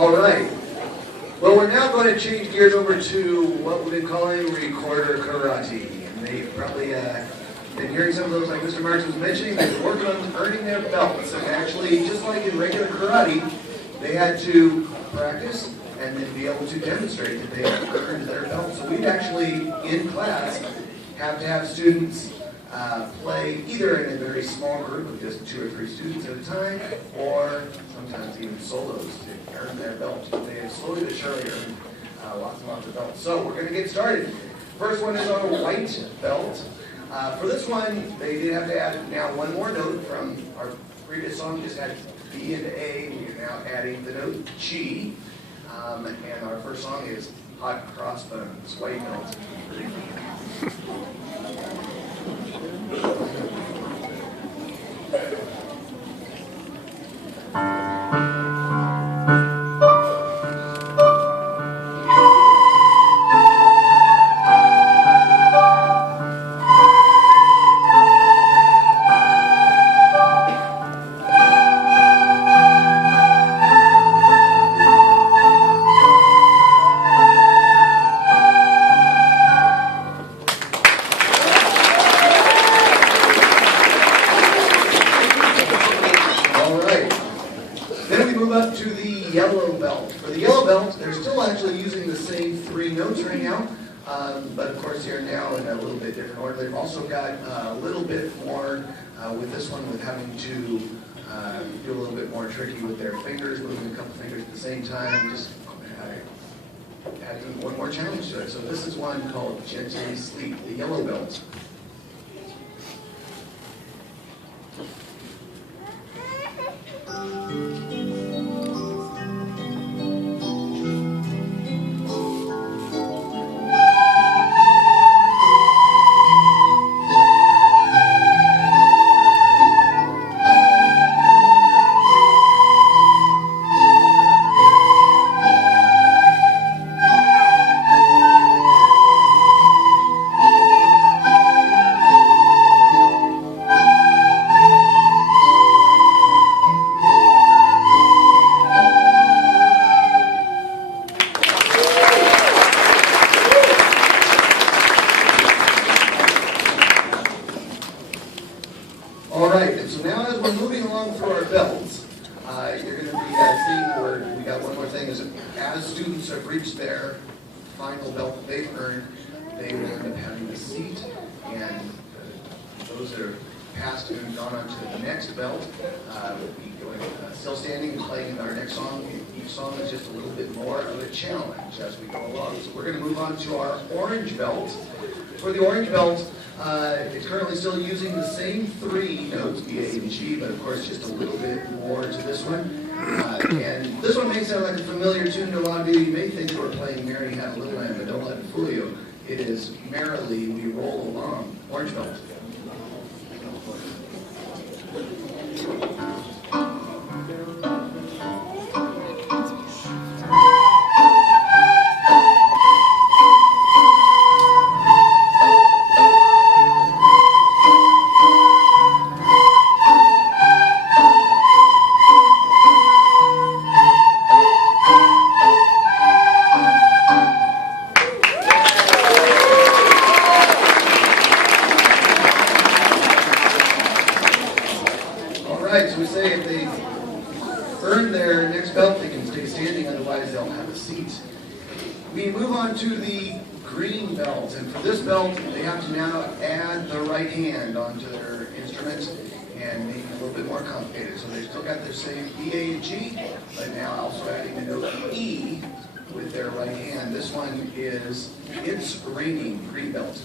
All right. Well, we're now going to change gears over to what we've been calling recorder karate. And they've probably been hearing some of those, like Mr. Marks was mentioning. They're working on earning their belts. And actually, just like in regular karate, they had to practice and then be able to demonstrate that they had earned their belt. So we'd actually, in class, have to have students play either in a very small group of just 2 or 3 students at a time, or sometimes even solos to earn their belt. They have slowly but surely earned lots and lots of belts. So we're going to get started. First one is our white belt. For this one, they did have to add now one more note from our previous song. We just had B and A. We are now adding the note G. And our first song is Hot Crossbones, white belt. But of course, you're now in a little bit different order. They've also got a little bit more with this one, with having to do a little bit more tricky with their fingers, moving a couple fingers at the same time, just adding one more challenge to it. So this is one called Gently Sleep, the yellow belt. Still standing and playing our next song. Each song is just a little bit more of a challenge as we go along. So we're going to move on to our orange belt. For the orange belt, it's currently still using the same 3 notes, B, A, and G, but of course just a little bit more to this one. And this one may sound like a familiar tune to a lot of you. You may think we're playing Mary Had a Little Lamb, but don't let it fool you. It is Merrily We Roll Along, orange belt. We move on to the green belt, and for this belt, they have to now add the right hand onto their instrument and make it a little bit more complicated. So they've still got their same B, A, and G, but now also adding the note E with their right hand. This one is It's Raining, green belt.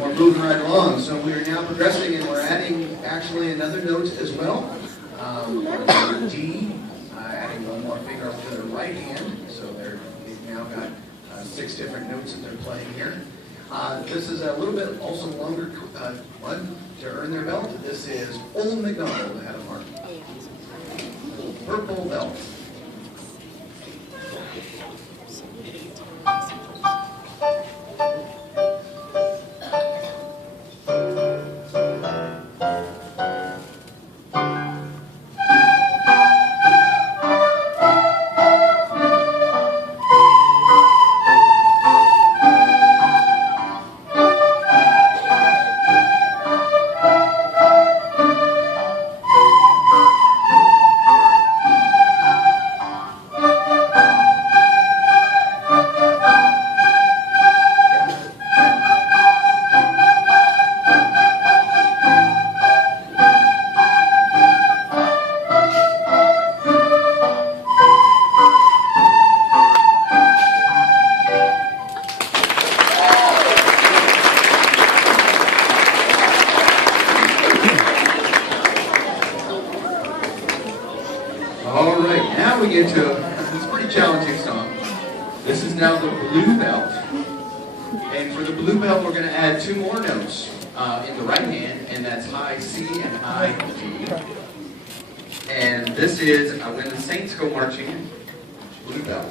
we're moving right along. So we are now progressing and we're adding actually another note as well. D, adding one more finger up to their right hand. So they've now got 6 different notes that they're playing here. This is a little bit also longer one to earn their belt. This is Old MacDonald had a mark. Purple belt. All right, now we get to this pretty challenging song. This is now the blue belt. And for the blue belt, we're going to add 2 more notes in the right hand, and that's high C and high D. And this is When the Saints Go Marching, blue belt.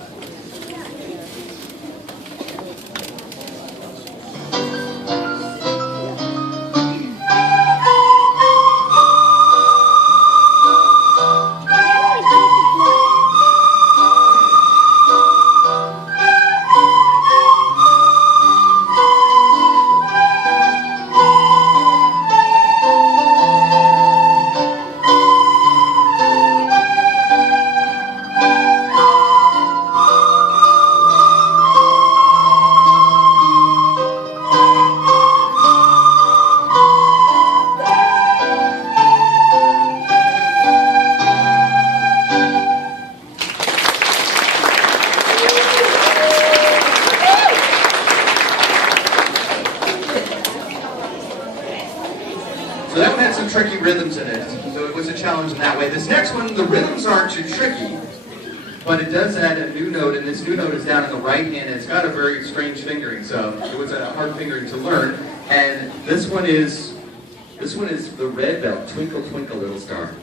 So that one had some tricky rhythms in it, so it was a challenge in that way. This next one, the rhythms aren't too tricky, but it does add a new note, and this new note is down in the right hand, and it's got a very strange fingering, so it was a hard fingering to learn. And this one is the red belt, Twinkle Twinkle Little Star.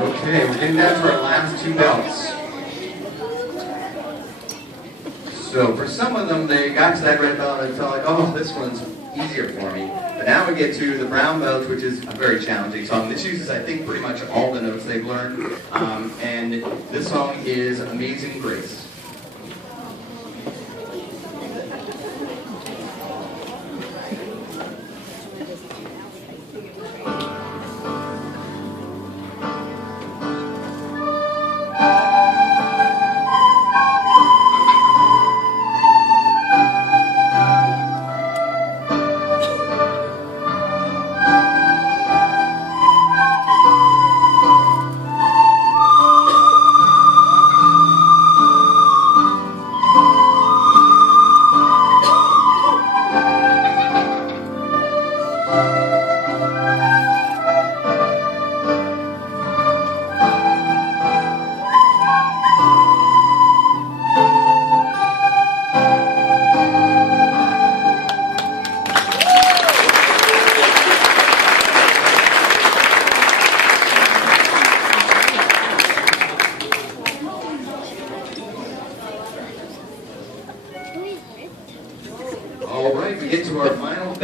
Okay, we're getting down to our last 2 belts. So for some of them, they got to that red belt and felt like, oh, this one's easier for me. But now we get to the brown belt, which is a very challenging song. This uses, I think, pretty much all the notes they've learned. And this song is Amazing Grace.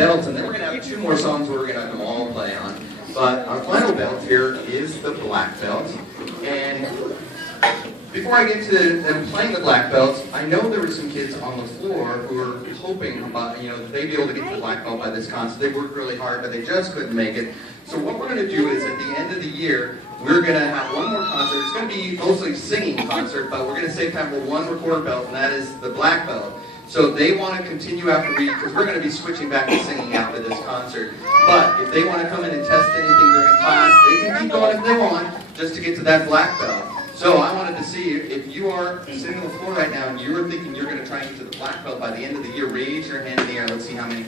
belts, and then we're going to have 2 more songs where we're going to have them all play on. But our final belt here is the black belt. And before I get to them playing the black belts, I know there were some kids on the floor who were hoping about, that they'd be able to get to the black belt by this concert. They worked really hard, but they just couldn't make it. So what we're going to do is at the end of the year, we're going to have one more concert. It's going to be mostly a singing concert, but we're going to save time for one record belt, and that is the black belt. So they want to continue after because we're going to be switching back to singing after this concert. But if they want to come in and test anything during class, they can keep going if they want, just to get to that black belt. So I wanted to see if you are sitting on the floor right now and you are thinking you're going to try and get to the black belt by the end of the year, raise your hand in the air. Let's see how many.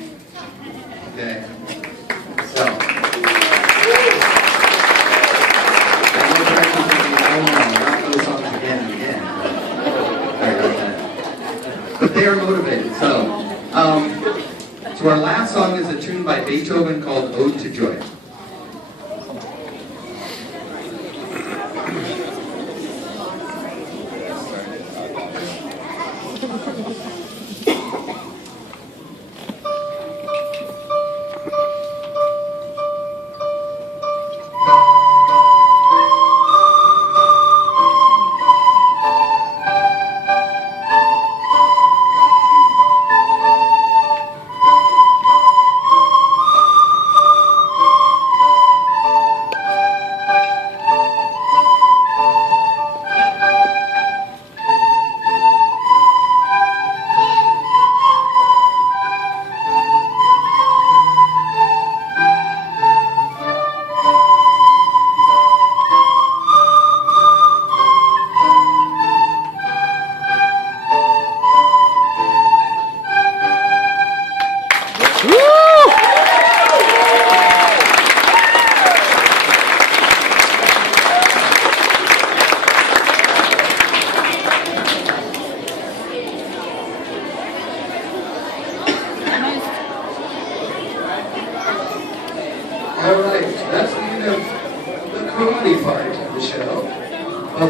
Okay. So. Not those songs again and again. But they are motivated. So our last song is a tune by Beethoven called Ode to Joy.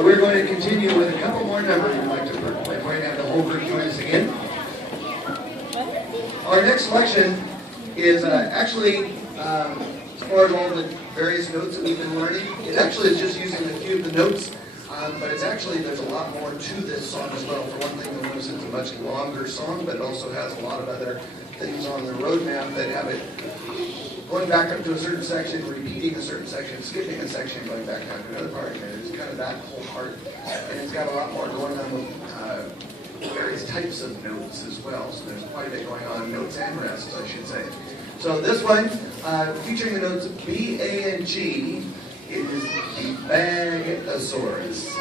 We're going to continue with a couple more numbers. We'd like to have the whole group join us again. Our next selection is actually, as far as all the various notes that we've been learning, it actually is just using a few of the notes, but it's actually, there's a lot more to this song as well. For one thing, you'll notice it's a much longer song, but it also has a lot of other things on the roadmap that have it going back up to a certain section, repeating a certain section, skipping a section, going back down to another part, and it's kind of that whole part. And it's got a lot more going on with various types of notes as well. So there's quite a bit going on, notes and rests, I should say. So this one, featuring the notes B, A, and G, is the Bag-osaurus.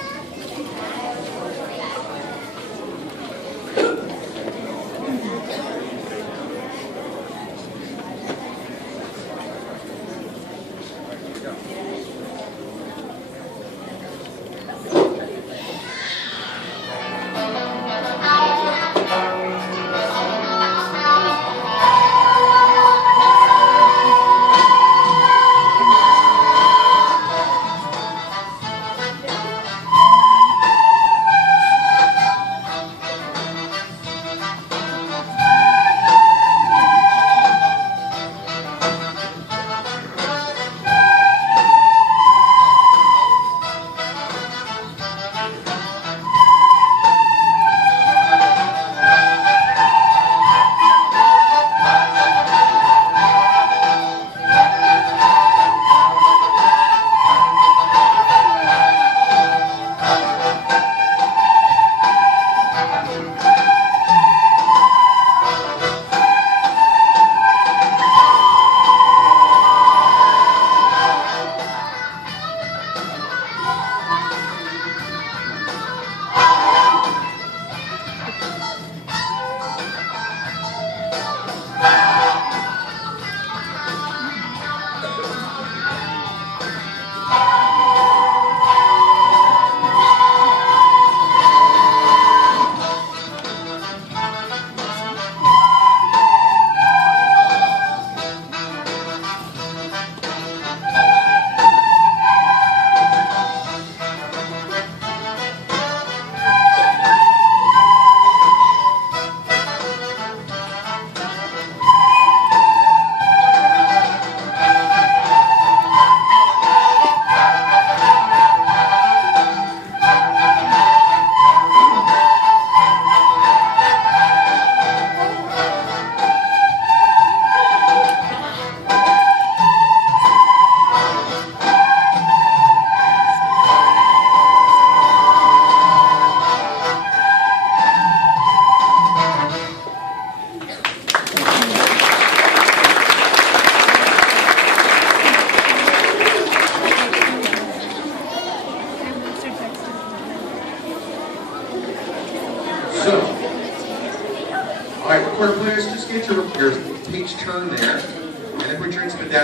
So, all right, recorder players, just get your page turned there, and then put your instrument down.